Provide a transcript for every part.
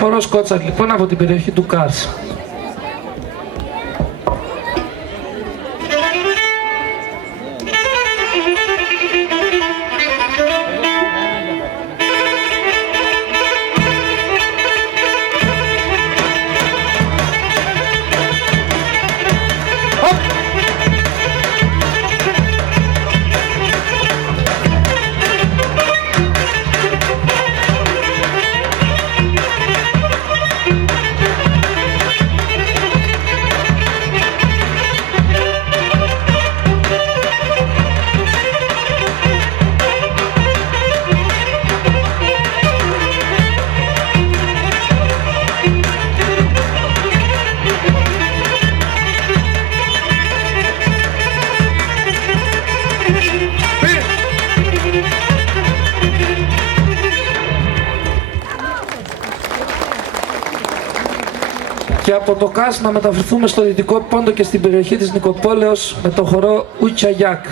Χορός Κότσαρ λοιπόν από την περιοχή του Κάρς. Και από το ΚΑΣ να μεταφερθούμε στο Δυτικό Πόντο και στην περιοχή της Νικοπόλεως με το χορό Ουτσαγιάκ.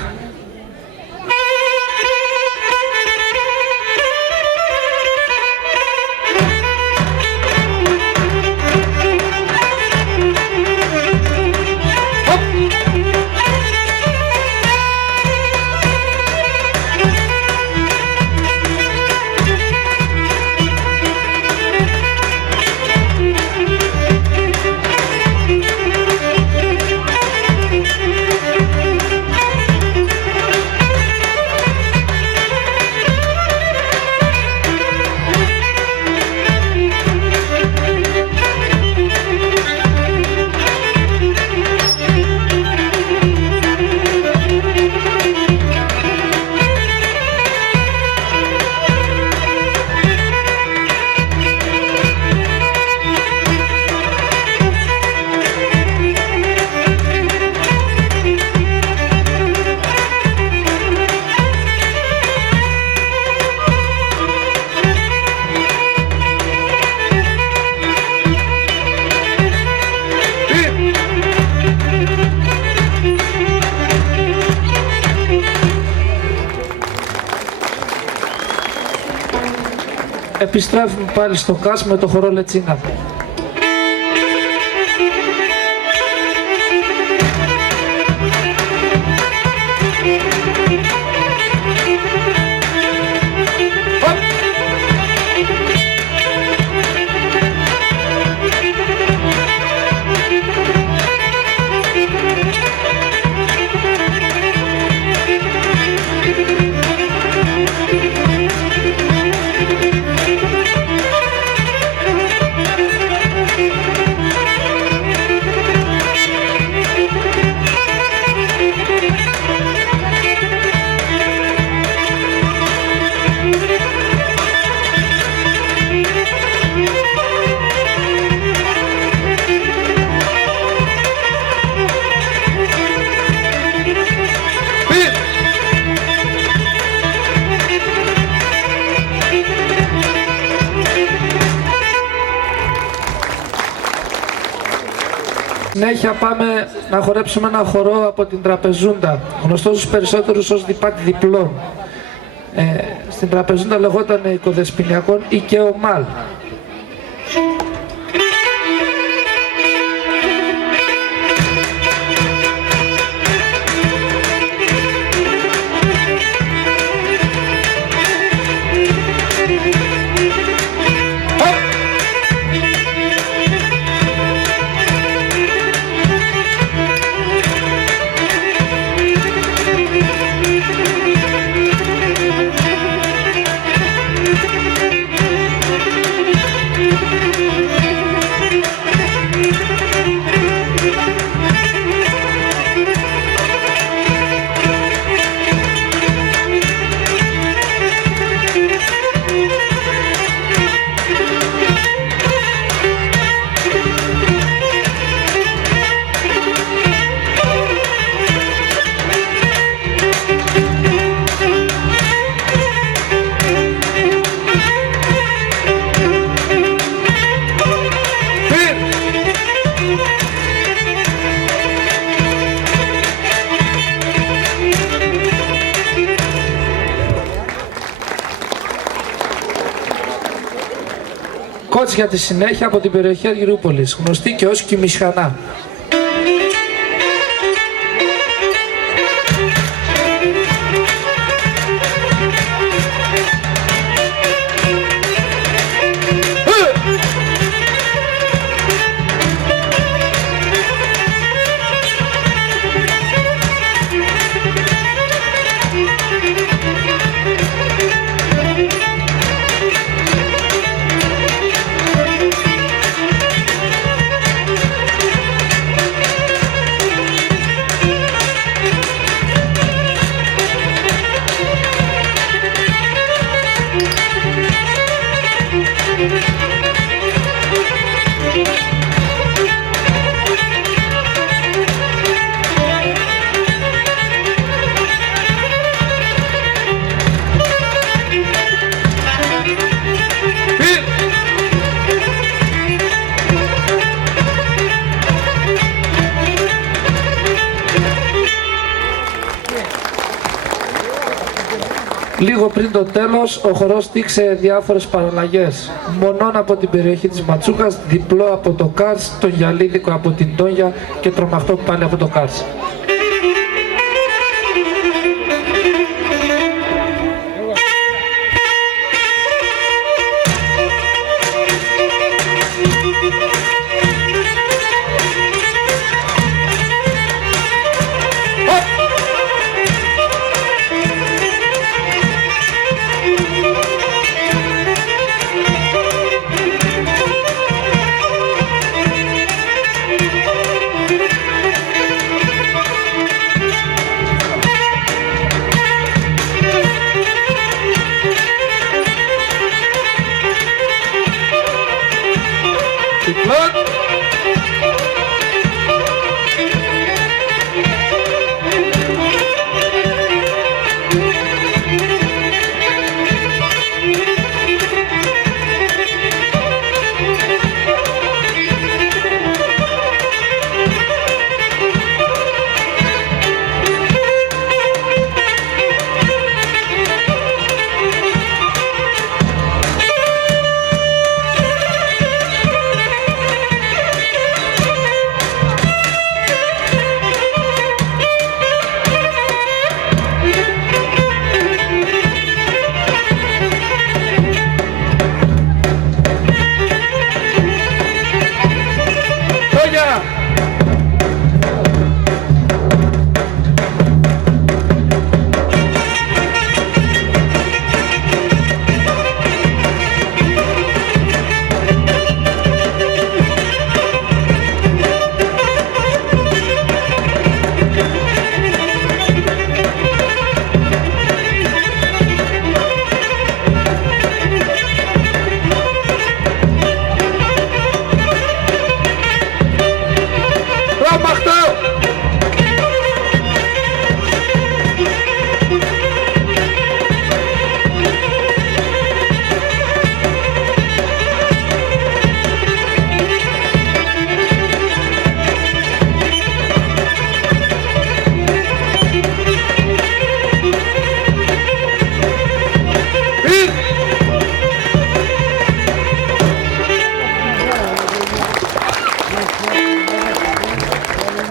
Επιστρέφουμε πάλι στο ΚΑΣ με το χορό Λετσίνα. Συνέχεια πάμε να χορέψουμε ένα χορό από την Τραπεζούντα, γνωστό στους περισσότερους ως διπάτη διπλών. Στην Τραπεζούντα λεγόταν Οικοδεσποινιακόν ή και ο Μάλ. της για τη συνέχεια από την περιοχή Αργυρούπολης, γνωστή και ως Κιμισιανά. Λίγο πριν το τέλος, ο χορός στήξε διάφορες παραλλαγές. Μονών από την περιοχή της Ματσούκας, διπλό από το Κάρς, τον Γιαλίδικο από την Τόνια και τρομαχτό πάλι από το Κάρς.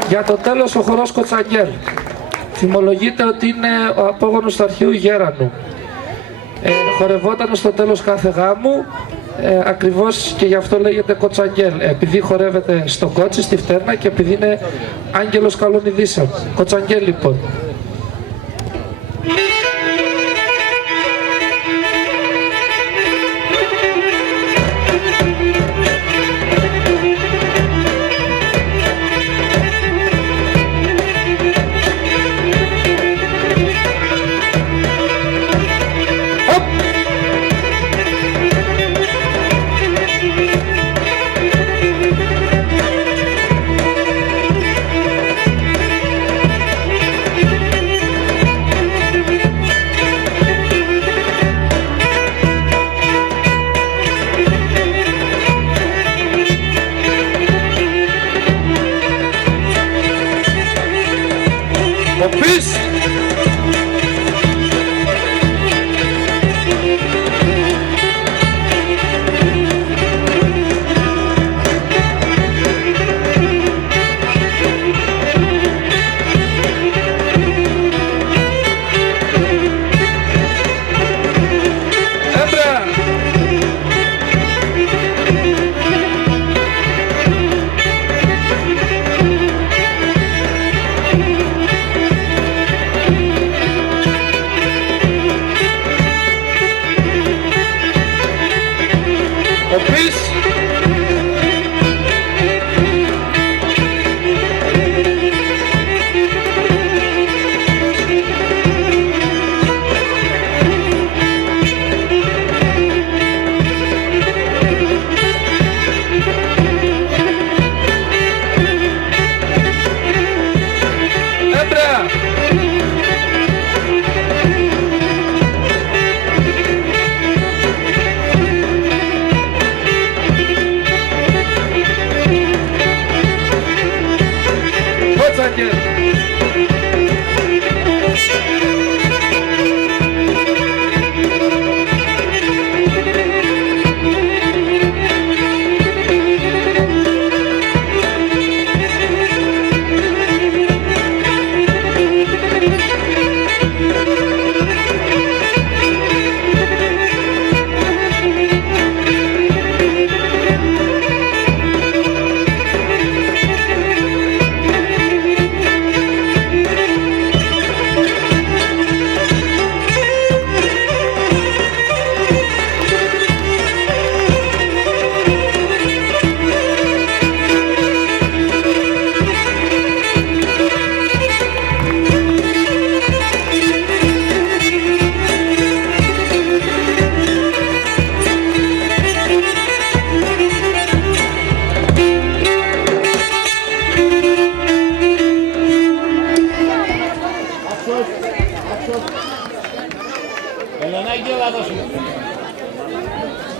Για το τέλος ο χορός Κοτσαγγέλ. Θυμολογείται ότι είναι ο απόγονος του αρχαίου Γέρανου. Χορευόταν στο τέλος κάθε γάμου, ακριβώς και γι' αυτό λέγεται Κοτσαγγέλ. Επειδή χορεύεται στο κότσι, στη φτέρνα και επειδή είναι άγγελος καλών ειδήσεων. Κοτσαγγέλ λοιπόν.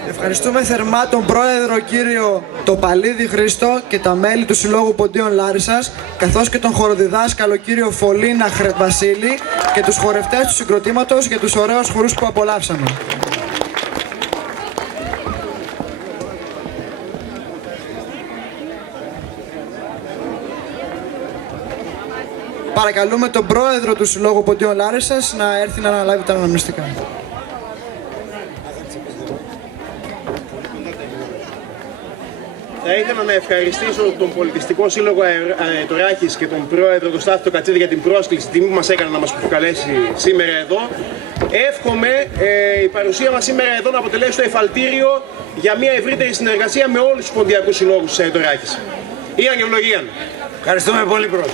Ευχαριστούμε θερμά τον πρόεδρο κύριο Τοπαλίδη Χρήστο και τα μέλη του Συλλόγου Ποντίων Λάρισσας, καθώς και τον χοροδιδάσκαλο κύριο Φωλίνα Βασίλη και τους χορευτές του συγκροτήματος για τους ωραίους χορούς που απολαύσαμε. Παρακαλούμε τον πρόεδρο του Συλλόγου Ποντίων Λάρισσας να έρθει να αναλάβει τα αναμνηστικά. Θα ήθελα να ευχαριστήσω τον Πολιτιστικό Σύλλογο Αετοράχης και τον πρόεδρο τον Στάθη Κατσίδη για την πρόσκληση, τιμή που μας έκανε να μας προκαλέσει σήμερα εδώ. Εύχομαι η παρουσία μας σήμερα εδώ να αποτελέσει το εφαλτήριο για μια ευρύτερη συνεργασία με όλους τους ποντιακούς συλλόγους της Αετοράχης. Ιαν και ευλογίαν. Ευχαριστούμε πολύ, πρόεδρε.